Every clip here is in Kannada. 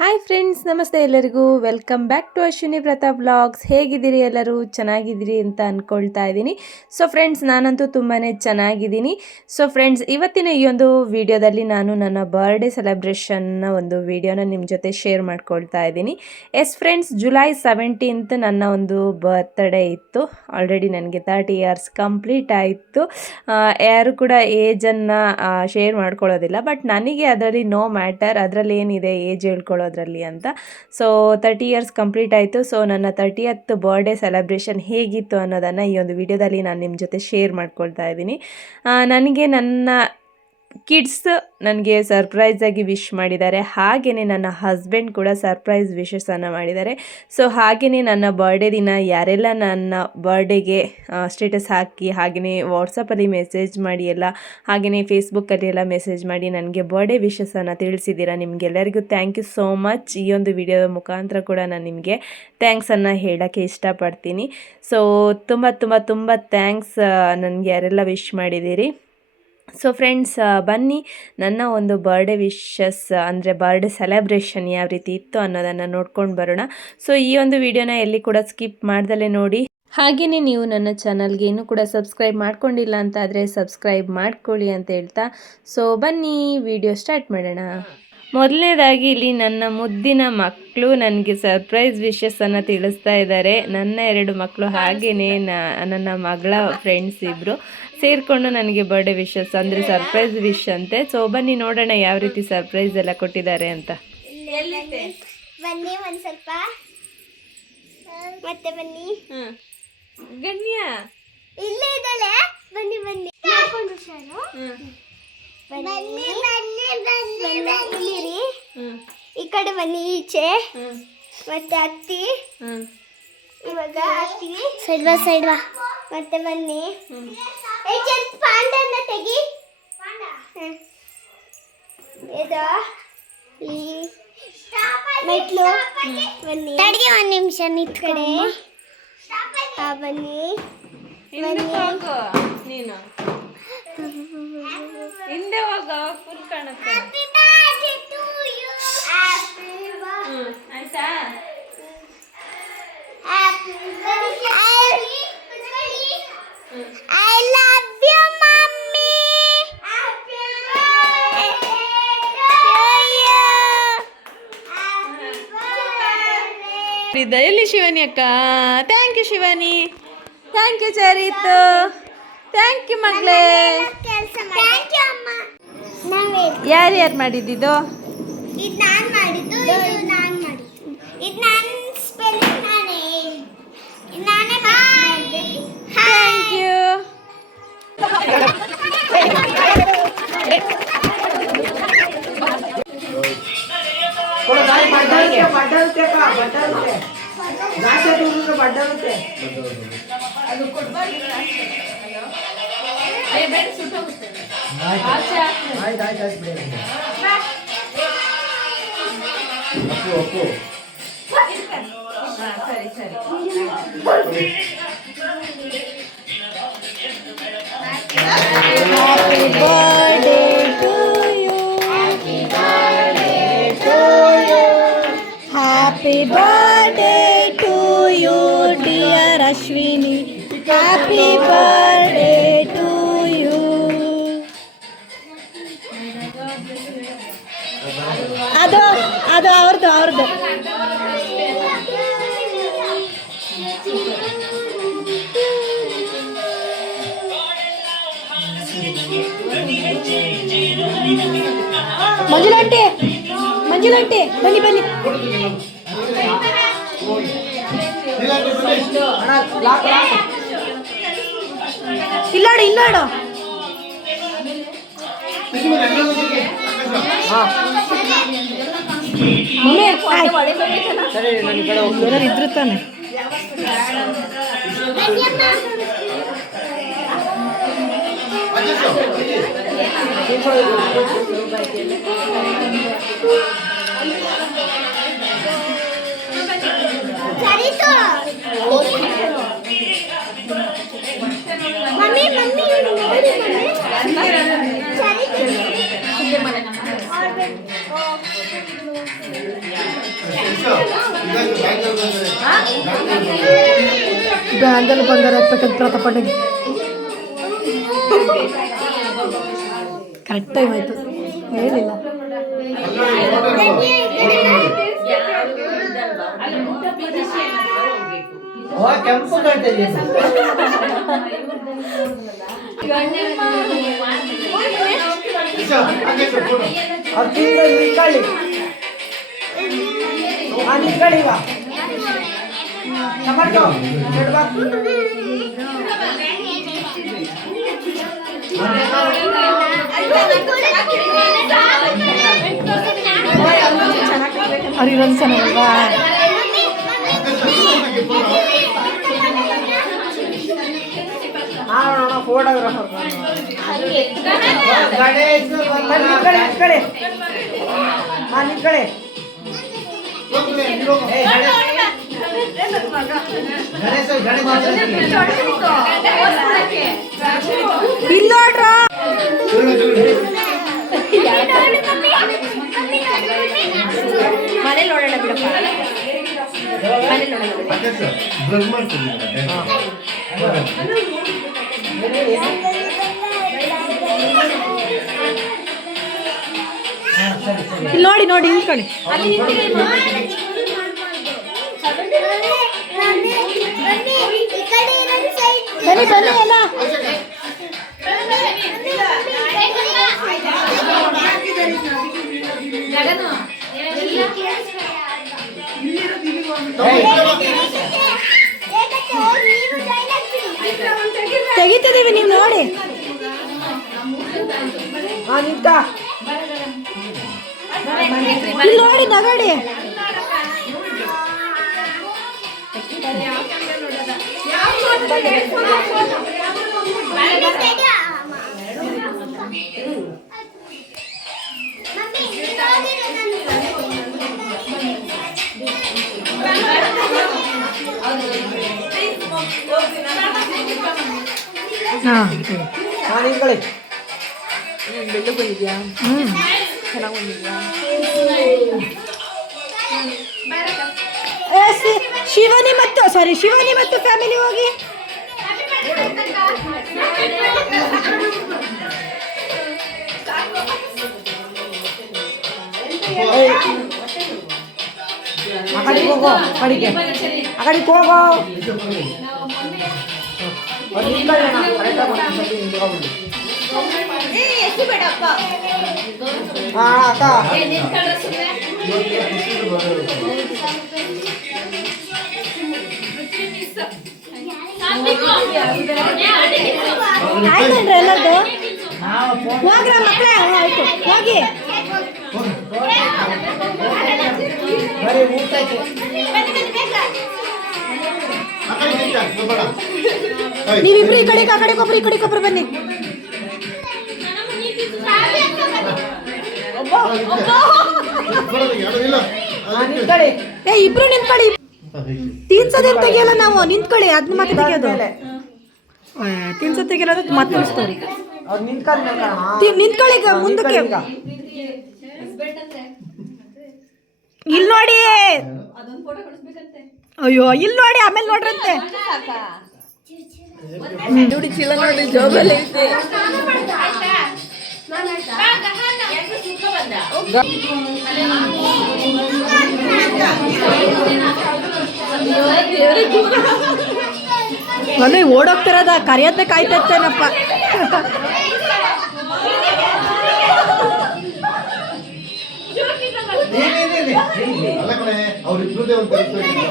ಹಾಯ್ ಫ್ರೆಂಡ್ಸ್, ನಮಸ್ತೆ ಎಲ್ಲರಿಗೂ. Welcome back to Ashwini Pratap vlogs. ಹೇಗಿದ್ದೀರಿ ಎಲ್ಲರೂ? ಚೆನ್ನಾಗಿದ್ದೀರಿ ಅಂತ ಅಂದ್ಕೊಳ್ತಾ ಇದ್ದೀನಿ. ಸೊ ಫ್ರೆಂಡ್ಸ್, ನಾನಂತೂ ತುಂಬಾ ಚೆನ್ನಾಗಿದ್ದೀನಿ. ಸೊ ಫ್ರೆಂಡ್ಸ್, ಇವತ್ತಿನ ಈ ಒಂದು ವಿಡಿಯೋದಲ್ಲಿ ನಾನು ನನ್ನ ಬರ್ಡೇ ಸೆಲೆಬ್ರೇಷನ್ನ ಒಂದು ವಿಡಿಯೋನ ನಿಮ್ಮ ಜೊತೆ ಶೇರ್ ಮಾಡ್ಕೊಳ್ತಾ ಇದ್ದೀನಿ. ಎಸ್ ಫ್ರೆಂಡ್ಸ್, ಜುಲೈ 17th ನನ್ನ ಒಂದು ಬರ್ತ್ಡೇ ಇತ್ತು. ಆಲ್ರೆಡಿ ನನಗೆ 30 ಇಯರ್ಸ್ ಕಂಪ್ಲೀಟ್ ಆಯಿತು. ಯಾರು ಕೂಡ ಏಜನ್ನು ಶೇರ್ ಮಾಡ್ಕೊಳ್ಳೋದಿಲ್ಲ, ಬಟ್ ನನಗೆ ಅದರಲ್ಲಿ ನೋ ಮ್ಯಾಟರ್, ಅದರಲ್ಲಿ ಏನಿದೆ ಏಜ್ ಹೇಳ್ಕೊಳ್ಳೋದ್ರಲ್ಲಿ ಅಂತ. ಸೊ 30 ಇಯರ್ಸ್ ಕಂಪ್ಲೀಟ್ ಆಯಿತು. ಸೊ ನನ್ನ 30th ಬರ್ಡೇ ಸೆಲೆಬ್ರೇಷನ್ ಹೇಗಿತ್ತು ಅನ್ನೋದನ್ನು ಈ ಒಂದು ವಿಡಿಯೋದಲ್ಲಿ ನಾನು ನಿಮ್ಮ ಜೊತೆ ಶೇರ್ ಮಾಡ್ಕೊಳ್ತಾ ಇದ್ದೀನಿ. ನನಗೆ ನನ್ನ ಕಿಡ್ಸ್ ನನಗೆ ಸರ್ಪ್ರೈಸಾಗಿ ವಿಶ್ ಮಾಡಿದ್ದಾರೆ. ಹಾಗೆಯೇ ನನ್ನ ಹಸ್ಬೆಂಡ್ ಕೂಡ ಸರ್ಪ್ರೈಸ್ ವಿಶಸನ್ನು ಮಾಡಿದ್ದಾರೆ. ಸೊ ಹಾಗೆಯೇ ನನ್ನ ಬರ್ಡೇ ದಿನ ಯಾರೆಲ್ಲ ನನ್ನ ಬರ್ಡೇಗೆ ಸ್ಟೇಟಸ್ ಹಾಕಿ, ಹಾಗೆಯೇ ವಾಟ್ಸಪ್ಪಲ್ಲಿ ಮೆಸೇಜ್ ಮಾಡಿ ಎಲ್ಲ, ಹಾಗೆಯೇ ಫೇಸ್ಬುಕ್ಕಲ್ಲಿ ಎಲ್ಲ ಮೆಸೇಜ್ ಮಾಡಿ ನನಗೆ ಬರ್ಡೇ ವಿಶಸನ್ನು ತಿಳಿಸಿದ್ದೀರಾ. ನಿಮಗೆಲ್ಲರಿಗೂ ಥ್ಯಾಂಕ್ ಯು ಸೋ ಮಚ್. ಈ ಒಂದು ವಿಡಿಯೋದ ಮುಖಾಂತರ ಕೂಡ ನಾನು ನಿಮಗೆ ಥ್ಯಾಂಕ್ಸನ್ನು ಹೇಳೋಕ್ಕೆ ಇಷ್ಟಪಡ್ತೀನಿ. ಸೊ ತುಂಬ ತುಂಬ ತುಂಬ ಥ್ಯಾಂಕ್ಸ್ ನನಗೆ ಯಾರೆಲ್ಲ ವಿಶ್ ಮಾಡಿದ್ದೀರಿ. ಸೊ ಫ್ರೆಂಡ್ಸ್, ಬನ್ನಿ ನನ್ನ ಒಂದು ಬರ್ಡೇ ವಿಶಸ್ ಅಂದರೆ ಬರ್ಡೇ ಸೆಲೆಬ್ರೇಷನ್ ಯಾವ ರೀತಿ ಇತ್ತು ಅನ್ನೋದನ್ನು ನೋಡ್ಕೊಂಡು ಬರೋಣ. ಸೊ ಈ ಒಂದು ವಿಡಿಯೋನ ಎಲ್ಲಿ ಕೂಡ ಸ್ಕಿಪ್ ಮಾಡ್ದಲೇ ನೋಡಿ. ಹಾಗೆಯೇ ನೀವು ನನ್ನ ಚಾನಲ್ಗೆ ಇನ್ನೂ ಕೂಡ ಸಬ್ಸ್ಕ್ರೈಬ್ ಮಾಡ್ಕೊಂಡಿಲ್ಲ ಅಂತ ಆದರೆ ಸಬ್ಸ್ಕ್ರೈಬ್ ಮಾಡ್ಕೊಳ್ಳಿ ಅಂತ ಹೇಳ್ತಾ, ಸೊ ಬನ್ನಿ ವಿಡಿಯೋ ಸ್ಟಾರ್ಟ್ ಮಾಡೋಣ. ಮೊದಲನೇದಾಗಿ ಇಲ್ಲಿ ನನ್ನ ಮುದ್ದಿನ ಮಕ್ಕಳು ನನಗೆ ಸರ್ಪ್ರೈಸ್ ವಿಶಸನ್ನು ತಿಳಿಸ್ತಾ ಇದ್ದಾರೆ. ನನ್ನ 2 ಮಕ್ಕಳು ಹಾಗೆಯೇ ನನ್ನ ಮಗಳ ಫ್ರೆಂಡ್ಸ್ ಇಬ್ಬರು ಸೇರಿಕೊಂಡು ನನಗೆ ಬರ್ಡೇ ವಿಶಸ್ ಅಂದರೆ ಸರ್ಪ್ರೈಸ್ ವಿಶ್ ಅಂತೆ. ಸೊ ಬನ್ನಿ ನೋಡೋಣ ಯಾವ ರೀತಿ ಸರ್ಪ್ರೈಸ್ ಎಲ್ಲ ಕೊಟ್ಟಿದ್ದಾರೆ ಅಂತ. ಬನ್ನಿ ಒಂದು ಸ್ವಲ್ಪ ಮತ್ತೆ ಬನ್ನಿ. ಗಣ್ಯ ಇಲ್ಲೇ ಇದ್ದಾಳೆ, ಬನ್ನಿ ಬನ್ನಿ. ಇಲ್ಲಿರಿ, ಈ ಕಡೆ ಬನ್ನಿ ಈಚೆ. ಮತ್ತೆ ಅತ್ತಿ, ಇವಾಗ ಅತ್ತಿ ಸೈಡ್ ಬಾ ಸೈಡ್ ಬಾ. ಮತ್ತೆ ಬನ್ನಿ, ಪಾಂಡನ್ನ ತೆಗಿ. ಇದು ಈ ಮೆಟ್ಲು ಬನ್ನಿ. ತಡೆಗೆ ಒಂದು ನಿಮಿಷ ನಿಂತ್ ಕಡೆ ಬನ್ನಿ. ನೀನು ಹಿಂದೆ ಹೋಗ, ಫುಲ್ ಕಾಣುತ್ತೆ. ಆಯ್ತಾ? I love you, mommy. ಎಲ್ಲಿ ಶಿವಾನಿ ಅಕ್ಕ? Thank you Shivani, thank you Charith, thank you ಮಗಳೇ. ಯಾರ್ಯಾರು ಮಾಡಿದ್ದು? ಇದು ನಾನು ಮಾಡಿದ್ದು, ಇದು ನಾನು ಮಾಡಿದ್ದು, ಇದು ನಾನು ಸ್ಪೆಲ್ಲಿಂಗ್ ನಾನೇ ಮಾಡಿದೆ. Thank you. ಸರಿ ಸರಿ. Happy birthday to you. Happy birthday to you. Happy birthday to you, dear Ashwini. Happy birthday to you. ಅದು ಅವ್ರದ್ದು. ಮಂಜುಳಂಟಿ ಬನ್ನಿ ಬನ್ನಿ. ಇಲ್ಲಾಡು ಇದ್ರು ತಾನೆ. ಮಮ್ಮಿ ನೋಡಿ ಮಮ್ಮಿ ಬ್ಯಾಂಗಲ್ಲಿ ಬಂಗಾರ ಹಾಕ್ಬೇಕಂತ ಪ್ರತಾಪಣ್ಣಗೆ ಕರೆಕ್ಟ್ ಟೈಮ್ ಆಯ್ತು ಹೇಳಿಲ್ಲ. ಕೆಂಪು ಕಾಣ್ತದೆ ಹರಿವಂಶನ ಅಲ್ವಾ? ಫೋಟೋಗ್ರಾಫರ್ ಇಲ್ಲ ಮನೆ ನೋಡೋಣ ಬಿಡಪ್ಪ, ಮನೆ ನೋಡೋಣ. ಇಲ್ಲಿ ನೋಡಿ ನೋಡಿ ನಿಂತ್ಕೊಳ್ಳಿ. ಬನ್ನಿ ಬನ್ನಿ ಎಲ್ಲ ತೆಗಿತಿದ್ದೀವಿ ನೀವು ನೋಡಿ. ಇಲ್ಲಿ ನೋಡಿ ನಗಡಿ. ಶಿವಾನಿ ಮತ್ತು ಫ್ಯಾಮಿಲಿ ಹೋಗಿ. ಅಕಡಿಗೆ ಹೋಗೋ, ಅಕಡಿಗೆ ಹೋಗೋ. ಆಯ್ತನ್ರಿ ಎಲ್ಲರದು ಹೋಗ್ರ ಮಕ್ಕಳೇ. ಆಯ್ತು ಹೋಗಿ. ನೀವಿಬ್ರು ಈ ಕಡೆಗೆ, ಆ ಕಡೆಗೆ ಒಬ್ರು, ಈ ಕಡೆಗೆ ಒಬ್ರು ಬನ್ನಿ. ಏ ಇಬ್ರು ನಿಂತ್ಕೊಳ್ಳಿ. ತಿನ್ಸೋದೇನು ತೆಗಿಯಲ್ಲ ನಾವು, ನಿಂತ್ಕೊಳ್ಳಿ. ಅದನ್ನ ಮತ್ತೆ ತೆಗಿಯೋದು. ತಿನ್ಸೋದು ತೆಗಿಯಲ್ಲ, ಮತ್ತೆ ತಿನ್ನಿಸ್ತಾರೆ. ನಿಂತ್ಕೊಳ್ಳಿ ಈಗ ಮುಂದಕ್ಕೆ. ಇಲ್ಲಿ ನೋಡಿ. ಅಯ್ಯೋ ಇಲ್ಲಿ ನೋಡಿ, ಆಮೇಲೆ ನೋಡ್ರಂತೆ. ನೋಡಿ ಚೀಲ ನೋಡಿ, ಜೋಬಲ್ಲಿ ಐತೆ. ಅಲ್ಲೇ ಓಡೋಗ್ತಿರೋದ, ಕರಿಯತ್ತೆ ಕಾಯ್ತೇನಪ್ಪ.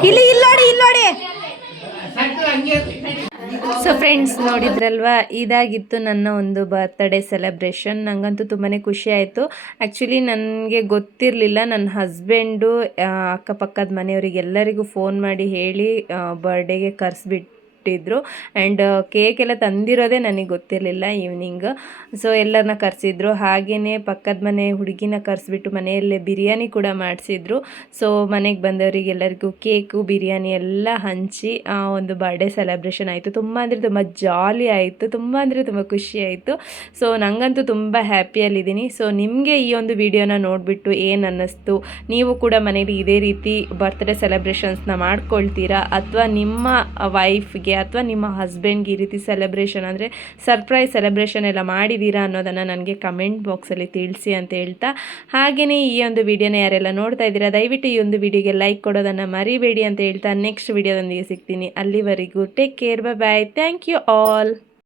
ಇಲ್ಲಿ ಇಲ್ಲಿ ನೋಡಿ, ಇಲ್ಲಿ ನೋಡಿ. ಸೊ ಫ್ರೆಂಡ್ಸ್ ನೋಡಿದ್ರಲ್ವಾ, ಇದಾಗಿತ್ತು ನನ್ನ ಒಂದು ಬರ್ತ್ಡೇ ಸೆಲೆಬ್ರೇಷನ್. ನನಗಂತೂ ತುಂಬಾ ಖುಷಿ ಆಯಿತು. ಆ್ಯಕ್ಚುಲಿ ನನಗೆ ಗೊತ್ತಿರಲಿಲ್ಲ. ನನ್ನ ಹಸ್ಬೆಂಡು ಅಕ್ಕಪಕ್ಕದ ಮನೆಯವರಿಗೆಲ್ಲರಿಗೂ ಫೋನ್ ಮಾಡಿ ಹೇಳಿ ಬರ್ಡೇಗೆ ಕರೆಸ್ಬಿಟ್ಟು ಕೊಟ್ಟಿದ್ದರು. ಆ್ಯಂಡ್ ಕೇಕ್ ಎಲ್ಲ ತಂದಿರೋದೇ ನನಗೆ ಗೊತ್ತಿರಲಿಲ್ಲ ಈವ್ನಿಂಗ್. ಸೊ ಎಲ್ಲರನ್ನ ಕರೆಸಿದ್ರು. ಹಾಗೆಯೇ ಪಕ್ಕದ ಮನೆ ಹುಡುಗಿನ ಕರೆಸ್ಬಿಟ್ಟು ಮನೆಯಲ್ಲೇ ಬಿರಿಯಾನಿ ಕೂಡ ಮಾಡಿಸಿದ್ರು. ಸೊ ಮನೆಗೆ ಬಂದವರಿಗೆಲ್ಲರಿಗೂ ಕೇಕು ಬಿರಿಯಾನಿ ಎಲ್ಲ ಹಂಚಿ ಒಂದು ಬರ್ಡೇ ಸೆಲೆಬ್ರೇಷನ್ ಆಯಿತು. ತುಂಬ ಅಂದರೆ ತುಂಬ ಜಾಲಿ ಆಯಿತು, ತುಂಬ ಅಂದರೆ ತುಂಬ ಖುಷಿ ಆಯಿತು. ಸೊ ನನಗಂತೂ ತುಂಬ ಹ್ಯಾಪಿಯಲ್ಲಿದ್ದೀನಿ. ಸೊ ನಿಮಗೆ ಈ ಒಂದು ವಿಡಿಯೋನ ನೋಡಿಬಿಟ್ಟು ಏನು ಅನ್ನಿಸ್ತು? ನೀವು ಕೂಡ ಮನೇಲಿ ಇದೇ ರೀತಿ ಬರ್ತ್ಡೇ ಸೆಲೆಬ್ರೇಷನ್ಸ್ನ ಮಾಡ್ಕೊಳ್ತೀರಾ, ಅಥವಾ ನಿಮ್ಮ ವೈಫ್ಗೆ ಅಥವಾ ನಿಮ್ಮ ಹಸ್ಬೆಂಡ್ಗೆ ಈ ರೀತಿ ಸೆಲೆಬ್ರೇಷನ್ ಅಂದರೆ ಸರ್ಪ್ರೈಸ್ ಸೆಲೆಬ್ರೇಷನ್ ಎಲ್ಲ ಮಾಡಿದ್ದೀರಾ ಅನ್ನೋದನ್ನು ನನಗೆ ಕಮೆಂಟ್ ಬಾಕ್ಸಲ್ಲಿ ತಿಳಿಸಿ ಅಂತ ಹೇಳ್ತಾ, ಹಾಗೆಯೇ ಈ ಒಂದು ವಿಡಿಯೋನ ಯಾರೆಲ್ಲ ನೋಡ್ತಾ ಇದ್ದೀರಾ ದಯವಿಟ್ಟು ಈ ಒಂದು ವಿಡಿಯೋಗೆ ಲೈಕ್ ಕೊಡೋದನ್ನು ಮರಿಬೇಡಿ ಅಂತ ಹೇಳ್ತಾ ನೆಕ್ಸ್ಟ್ ವಿಡಿಯೋದೊಂದಿಗೆ ಸಿಗ್ತೀನಿ. ಅಲ್ಲಿವರೆಗೂ take care, bye, thank you all.